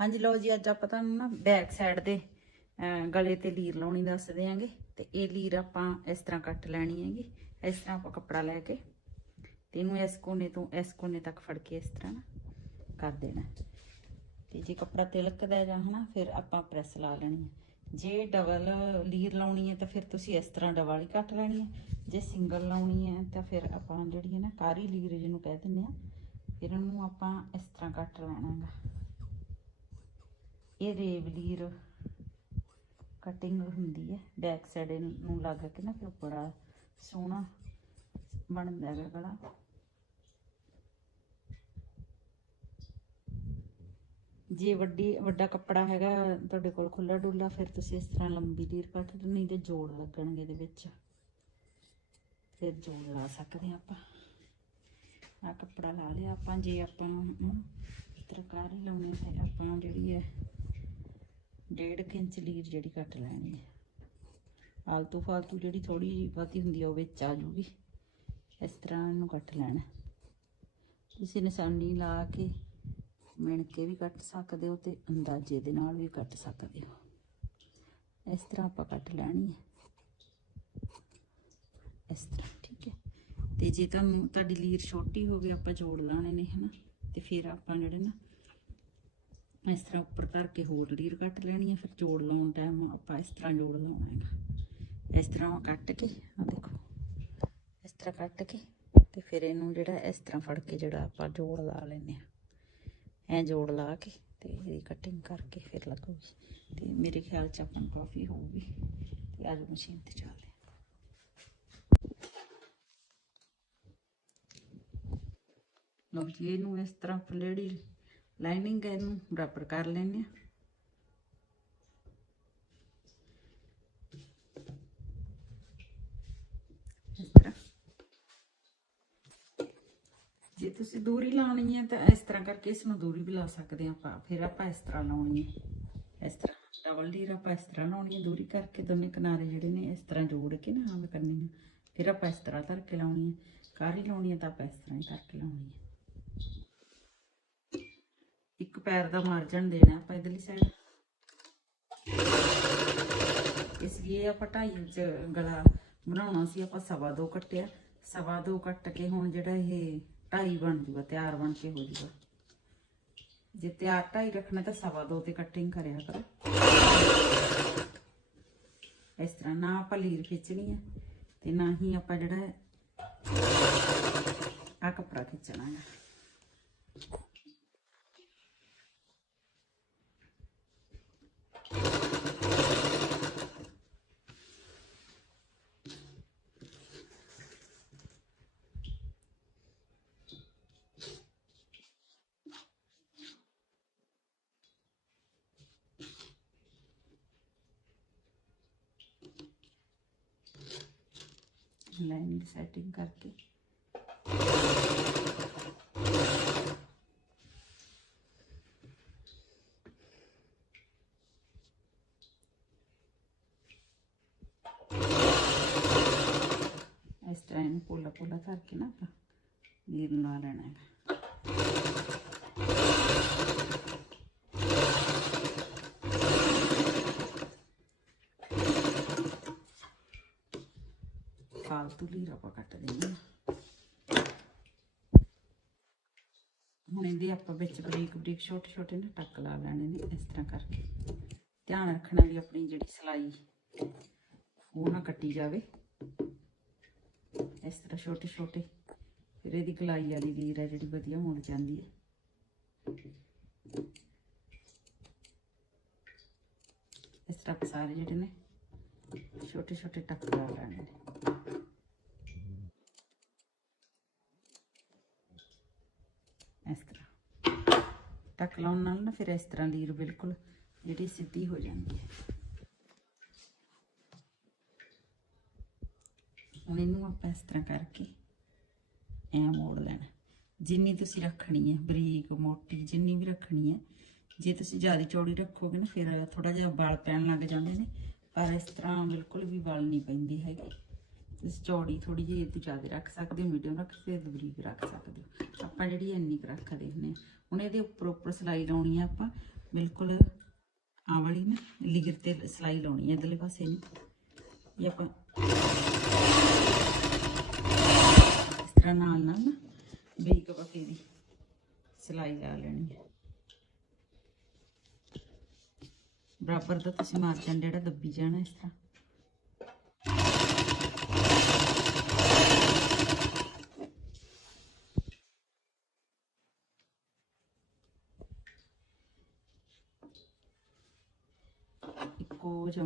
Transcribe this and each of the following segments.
ਹਾਂਜੀ ਲਓ ਜੀ, ਅੱਜ ਆਪਾਂ ਤੁਹਾਨੂੰ ਨਾ ਬੈਕ ਸਾਈਡ ਦੇ ਗਲੇ ਤੇ ਲੀਰ ਲਾਉਣੀ ਦੱਸਦੇ ਆਂਗੇ ਤੇ ਇਹ ਲੀਰ ਆਪਾਂ ਇਸ ਤਰ੍ਹਾਂ ਕੱਟ ਲੈਣੀ ਹੈਗੀ। ਇਸ ਤਰ੍ਹਾਂ ਆਪਾਂ ਕੱਪੜਾ ਲੈ ਕੇ ਤੇ ਇਹਨੂੰ ਇਸ ਕੋਨੇ ਤੋਂ ਇਸ ਕੋਨੇ ਤੱਕ ਫੜ ਕੇ ਇਸ ਤਰ੍ਹਾਂ ਨਾ ਕਰ ਦੇਣਾ। ਤੇ ਜੇ ਕੱਪੜਾ ਤਿਲਕਦਾ ਜਾਂ ਹਨਾ, ਫਿਰ ਆਪਾਂ ਪ੍ਰੈਸ ਲਾ ਲੈਣੀ ਹੈ। ਜੇ ਡਬਲ ਲੀਰ ਲਾਉਣੀ ਹੈ ਤਾਂ ਫਿਰ ਤੁਸੀਂ ਇਸ ਤਰ੍ਹਾਂ ਡਬਲ ਹੀ ਕੱਟ ਲੈਣੀ ਹੈ। ਜੇ ਸਿੰਗਲ ਲਾਉਣੀ ਹੈ ਤਾਂ ਫਿਰ ਆਪਾਂ ਜਿਹੜੀ ਹੈ ਨਾ ਕਾਰੀ ਲੀਰ ਜਿਹਨੂੰ ਕਹਿ ਦਿੰਦੇ ਆ ਫਿਰ ਇਹਨੂੰ ਆਪਾਂ ਇਸ ਤਰ੍ਹਾਂ ਕੱਟ ਲੈਣਾ ਹੈਗਾ। ਇਹ ਰੇਵਲੀਰ ਕਟਿੰਗ ਹੁੰਦੀ ਹੈ ਬੈਕ ਸਾਈਡ ਨੂੰ ਲੱਗ ਕੇ ਨਾ ਫਿਰ ਬੜਾ ਸੋਹਣਾ ਬਣਦਾ ਹੈਗਾ ਗਲਾ। ਜੇ ਵੱਡੀ ਵੱਡਾ ਕੱਪੜਾ ਹੈਗਾ ਤੁਹਾਡੇ ਕੋਲ ਖੁੱਲਾ ਡੁੱਲਾ ਫਿਰ ਤੁਸੀਂ ਇਸ ਤਰ੍ਹਾਂ ਲੰਬੀ ਲੀਰ ਕੱਟ ਲਓ, ਨਹੀਂ ਤੇ ਜੋੜ ਲੱਗਣਗੇ ਇਹਦੇ ਵਿੱਚ। ਫਿਰ ਜੋੜ ਲਾ ਸਕਦੇ ਹਾਂ ਆਪਾਂ। ਆ ਕੱਪੜਾ ਲਾ ਲਿਆ ਆਪਾਂ ਜੇ ਆਪਾਂ ਨੂੰ ਤਰਕਾਰੀ ਲਾਉਣੀ ਹੈ ਆਪਾਂ ਨੂੰ ਜਿਹੜੀ ਹੈ ਡੇਢ ਕੁ ਇੰਚ ਲੀਰ ਜਿਹੜੀ ਕੱਟ ਲੈਣੀ ਹੈ। ਆਲਤੂ ਫਾਲਤੂ ਜਿਹੜੀ ਥੋੜੀ ਜਿਹੀ ਬਹੁਤੀ ਹੁੰਦੀ ਆ, ਉਹ ਵਿੱਚ ਆ ਜੂਗੀ। ਇਸ ਤਰ੍ਹਾਂ ਇਹਨੂੰ ਕੱਟ ਲੈਣਾ ਤੁਸੀਂ ਨਿਸ਼ਾਨੀ ਲਾ ਕੇ ਮਿਣ ਕੇ ਵੀ ਕੱਟ ਸਕਦੇ ਹੋ ਤੇ ਅੰਦਾਜ਼ੇ ਦੇ ਨਾਲ ਵੀ ਕੱਟ ਸਕਦੇ ਹੋ। ਇਸ ਤਰ੍ਹਾਂ ਆਪਾਂ ਕੱਟ ਲੈਣੀ ਹੈ। ਇਸ ਤਰ੍ਹਾਂ, ਠੀਕ ਹੈ। ਤੇ ਜੇ ਤੁਹਾਨੂੰ ਤੁਹਾਡੀ ਲੀਰ ਛੋਟੀ ਹੋ ਗਈ, ਆਪਾਂ ਜੋੜ ਲਾਣੇ ਨੇ, ਹਨਾ? ਤੇ ਫਿਰ ਆਪਾਂ ਜਿਹੜੇ ਨਾ ਇਸ ਤਰ੍ਹਾਂ ਉੱਪਰ ਧਰ ਕੇ ਹੋਰ ਲੀਰ ਕੱਟ ਲੈਣੀ ਹੈ ਫਿਰ ਜੋੜ ਲਾਉਣ ਟਾਈਮ ਆਪਾਂ ਇਸ ਤਰ੍ਹਾਂ ਜੋੜ ਲਾਉਣਾ ਹੈਗਾ। ਇਸ ਤਰ੍ਹਾਂ ਕੱਟ ਕੇ ਆ ਦੇਖੋ, ਇਸ ਤਰ੍ਹਾਂ ਕੱਟ ਕੇ ਤੇ ਫਿਰ ਇਹਨੂੰ ਜਿਹੜਾ ਇਸ ਤਰ੍ਹਾਂ ਫੜ ਕੇ ਜਿਹੜਾ ਆਪਾਂ ਜੋੜ ਲਾ ਲੈਨੇ ਆ, ਐ ਜੋੜ ਲਾ ਕੇ ਤੇ ਇਹਦੀ ਕਟਿੰਗ ਕਰਕੇ ਫਿਰ ਲੱਗੂਗੀ। ਤੇ ਮੇਰੇ ਖਿਆਲ ਚ ਆਪਾਂ ਨੂੰ ਕਾਫੀ ਹੋਊਗੀ। ਤੇ ਅੱਜ ਮਸ਼ੀਨ ਤੇ ਚੱਲਦੇ ਹਾਂ। ਜੀ, ਇਹਨੂੰ ਇਸ ਤਰ੍ਹਾਂ ਪਲੇੜੀ ਲਾਈਨਿੰਗ ਇਹਨੂੰ ਬਰਾਬਰ ਕਰ ਲੈਣੇ ਆ ਇਸ ਤਰ੍ਹਾਂ ਜੇ ਤੁਸੀਂ ਦੂਰੀ ਲਾਉਣੀ ਹੈ ਤਾਂ ਇਸ ਤਰ੍ਹਾਂ ਕਰਕੇ ਇਸ ਨੂੰ ਦੂਰੀ ਵੀ ਲਾ ਸਕਦੇ ਹਾਂ ਆਪਾਂ ਫਿਰ ਆਪਾਂ ਇਸ ਤਰ੍ਹਾਂ ਲਾਉਣੀ ਹੈ ਇਸ ਤਰ੍ਹਾਂ ਡਬਲ ਡੀਰ ਆਪਾਂ ਇਸ ਤਰ੍ਹਾਂ ਲਾਉਣੀ ਹੈ ਦੂਰੀ ਕਰਕੇ ਦੋਨੇ ਕਿਨਾਰੇ ਜਿਹੜੇ ਨੇ ਇਸ ਤਰ੍ਹਾਂ ਜੋੜ ਕੇ ਨਾ ਆਵੇਂ ਕਰਨੀ ਹੈ ਫਿਰ ਆਪਾਂ ਇਸ ਤਰ੍ਹਾਂ ਧਰ ਕੇ ਲਾਉਣੀ ਹੈ ਕਾਰੀ ਲਾਉਣੀ ਹੈ ਤਾਂ ਆਪਾਂ ਇਸ ਤਰ੍ਹਾਂ ਹੀ ਧਰ ਕੇ ਲਾਉਣੀ ਹੈ ਇੱਕ ਪੈਰ ਦਾ ਮਾਰਜਨ ਦੇਣਾ ਆਪਾਂ ਇਧਰਲੀ ਸਾਈਡ ਇਸ ਲਈ ਆਪਾਂ ਢਾਈ ਇੰਚ ਗਲਾ ਬਣਾਉਣਾ ਸੀ, ਆਪਾਂ ਸਵਾ ਦੋ ਕੱਟਿਆ। ਸਵਾ ਦੋ ਕੱਟ ਕੇ ਹੁਣ ਜਿਹੜਾ ਇਹ ਢਾਈ ਬਣ ਜੂਗਾ, ਤਿਆਰ ਬਣ ਕੇ ਹੋ ਜੂਗਾ। ਜੇ ਤਿਆਰ ਢਾਈ ਰੱਖਣਾ ਤਾਂ ਸਵਾ ਦੋ ਤੇ ਕਟਿੰਗ ਕਰਿਆ ਕਰੋ। ਇਸ ਤਰ੍ਹਾਂ ਨਾ ਆਪਾਂ ਲੀਰ ਖਿੱਚਣੀ ਹੈ ਤੇ ਨਾ ਹੀ ਆਪਾਂ ਜਿਹੜਾ ਹੈ ਆ ਕੱਪੜਾ ਖਿੱਚਣਾ ਹੈ ਲਾਈਨ ਦੀ ਸੈਟਿੰਗ ਕਰਕੇ। ਇਸ ਤਰ੍ਹਾਂ ਇਹਨੂੰ ਪੋਲਾ ਪੋਲਾ ਕਰਕੇ ਨਾ ਆਪਾਂ ਲੀਰ ਲਾ ਲੈਣਾ ਹੈ। ਫਾਲਤੂ ਲੀਰ ਆਪਾਂ ਕੱਟ ਦੇਣੀ ਆ ਹੁਣ ਇਹਦੇ ਆਪਾਂ ਵਿੱਚ ਬਰੀਕ ਬਰੀਕ ਛੋਟੇ ਛੋਟੇ ਨਾ ਟੱਕ ਲਾ ਲੈਣੇ ਨੇ ਇਸ ਤਰ੍ਹਾਂ ਕਰਕੇ। ਧਿਆਨ ਰੱਖਣਾ ਵੀ ਆਪਣੀ ਜਿਹੜੀ ਸਲਾਈ, ਉਹ ਨਾ ਕੱਟੀ ਜਾਵੇ। ਇਸ ਤਰ੍ਹਾਂ ਛੋਟੇ ਛੋਟੇ। ਫਿਰ ਇਹਦੀ ਗਲਾਈ ਵਾਲੀ ਲੀਰ ਹੈ ਜਿਹੜੀ ਵਧੀਆ ਮੁੜ ਜਾਂਦੀ ਹੈ। ਇਸ ਤਰ੍ਹਾਂ ਆਪਾਂ ਸਾਰੇ ਜਿਹੜੇ ਨੇ ਛੋਟੇ ਛੋਟੇ ਟੱਕ ਲਾ ਲੈਣੇ ਨੇ। ਇਸ ਤਰ੍ਹਾਂ ਟੱਕ ਲਾਉਣ ਨਾਲ ਨਾ ਫਿਰ ਇਸ ਤਰ੍ਹਾਂ ਲੀਰ ਬਿਲਕੁਲ ਜਿਹੜੀ ਸਿੱਧੀ ਹੋ ਜਾਂਦੀ ਹੈ। ਹੁਣ ਇਹਨੂੰ ਆਪਾਂ ਇਸ ਤਰ੍ਹਾਂ ਕਰਕੇ ਐ ਮੋੜ ਲੈਣਾ। ਜਿੰਨੀ ਤੁਸੀਂ ਰੱਖਣੀ ਹੈ, ਬਰੀਕ, ਮੋਟੀ, ਜਿੰਨੀ ਵੀ ਰੱਖਣੀ ਹੈ, ਜੇ ਤੁਸੀਂ ਜ਼ਿਆਦਾ ਚੌੜੀ ਰੱਖੋਗੇ ਨਾ, ਫਿਰ ਥੋੜਾ ਜਿਹਾ ਵਾਲ ਪੈਣ ਲੱਗ ਜਾਂਦੇ ਨੇ, ਪਰ ਇਸ ਤਰ੍ਹਾਂ ਬਿਲਕੁਲ ਵੀ ਵਾਲ ਨਹੀਂ ਪੈਂਦੀ ਹੈਗੀ। ਚੌੜੀ ਥੋੜੀ ਜਿਹੀ ਇਹ ਜ਼ਿਆਦਾ ਰੱਖ ਸਕਦੇ ਹੋ ਮੀਡੀਅਮ ਰੱਖ ਸਕਦੇ ਹੋ ਬਰੀਕ ਰੱਖ ਸਕਦੇ ਹੋ। ਆਪਾਂ ਜਿਹੜੀ ਇੰਨੀ ਕੁ ਰੱਖ ਹੁੰਦੇ ਹਾਂ। ਹੁਣ ਇਹਦੇ ਉੱਪਰ ਉੱਪਰ ਸਿਲਾਈ ਲਾਉਣੀ ਆ ਆਪਾਂ। ਬਿਲਕੁਲ ਆ ਵਾਲੀ ਨਾ, ਲੀਰ ਤੇ ਸਲਾਈ ਲਾਉਣੀ ਹੈ ਇਧਰਲੇ ਪਾਸੇ ਨੂੰ। ਇਹ ਆਪਾਂ ਇਸ ਤਰ੍ਹਾਂ ਨਾਲ ਨਾਲ ਨਾ ਬਰੀਕ ਪੱਕੇ ਦੀ ਸਲਾਈ ਲਾ ਲੈਣੀ ਹੈ ਬਰਾਬਰ ਦਾ ਤੁਸੀਂ ਮਾਰਜਨ ਜਿਹੜਾ ਦੱਬੀ ਜਾਣਾ ਇਸ ਤਰ੍ਹਾਂ। ਇੱਕੋ ਜਿਹਾ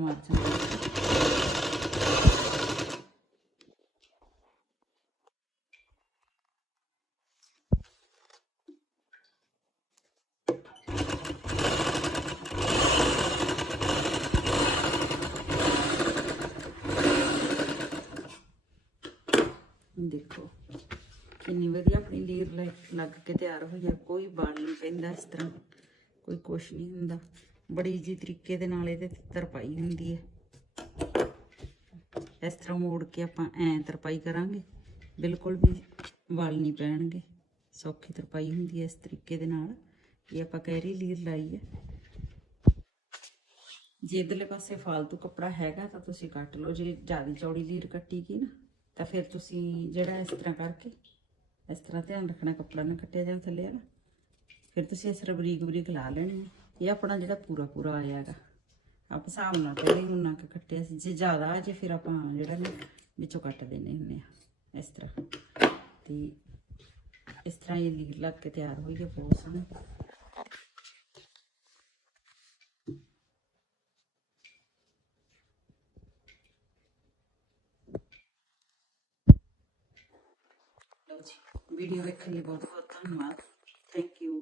ਦੇਖੋ। ਕਿੰਨੀ ਵਧੀਆ ਆਪਣੀ ਲੀਰ ਲੱਗ ਕੇ ਤਿਆਰ ਹੋਈ ਆ। ਕੋਈ ਵਾਲ ਨਹੀਂ ਪੈਂਦਾ ਇਸ ਤਰ੍ਹਾਂ। ਕੋਈ ਕੁਛ ਨਹੀਂ ਹੁੰਦਾ। ਬੜੀ ਜੀ ਤਰੀਕੇ ਦੇ ਨਾਲ ਇਹਦੇ ਤੇ ਤਰਪਾਈ ਹੁੰਦੀ ਹੈ। ਇਸ ਤਰ੍ਹਾਂ ਮੋੜ ਕੇ ਆਪਾਂ ਐ ਤਰਪਾਈ ਕਰਾਂਗੇ। ਬਿਲਕੁਲ ਵੀ ਵਾਲ ਨਹੀਂ ਪੈਣਗੇ। ਸੌਖੀ ਤਰਪਾਈ ਹੁੰਦੀ ਹੈ ਇਸ ਤਰੀਕੇ ਦੇ ਨਾਲ। ਇਹ ਆਪਾਂ ਕਹਿਰੀ ਲੀਰ ਲਾਈ ਹੈ। ਜੇ ਇਧਰਲੇ ਪਾਸੇ ਫਾਲਤੂ ਕੱਪੜਾ ਹੈਗਾ ਤਾਂ ਤੁਸੀਂ ਕੱਟ ਲਓ। ਜੇ ਜ਼ਿਆਦਾ ਚੌੜੀ ਲੀਰ ਕੱਟੀ ਗਈ ਨਾ, ਤਾਂ ਫਿਰ ਤੁਸੀਂ ਜਿਹੜਾ ਇਸ ਤਰ੍ਹਾਂ ਕਰਕੇ, ਇਸ ਤਰ੍ਹਾਂ ਧਿਆਨ ਰੱਖਣਾ ਕੱਪੜਾ ਨਾ ਕੱਟਿਆ ਜਾਵੇ ਥੱਲੇ ਵਾਲਾ। ਫਿਰ ਤੁਸੀਂ ਇਸ ਤਰ੍ਹਾਂ ਬਰੀਕ ਬਰੀਕ ਲਾ ਲੈਣੀ ਹੈ। ਇਹ ਆਪਣਾ ਜਿਹੜਾ ਪੂਰਾ ਪੂਰਾ ਆਇਆ ਹੈਗਾ। ਆਪ ਹਿਸਾਬ ਨਾਲ ਪਹਿਲੇ ਹੀ ਉਨਾ ਕੱਟਿਆ ਸੀ। ਜੇ ਜ਼ਿਆਦਾ ਆ ਜੇ ਫਿਰ ਆਪਾਂ ਜਿਹੜਾ ਵਿੱਚੋਂ ਕੱਟ ਦੇਣੇ ਹੁੰਦੇ ਆ। ਇਸ ਤਰ੍ਹਾਂ। ਤੇ ਇਸ ਤਰ੍ਹਾਂ ਇਹ ਲੀਰ ਲੱਗ ਕੇ ਤਿਆਰ ਹੋਈ ਹੈ ਬਹੁਤ ਸੋਹਣੀ। ਵੀਡੀਓ ਵੇਖਣ ਲਈ ਬਹੁਤ ਬਹੁਤ ਧੰਨਵਾਦ। Thank you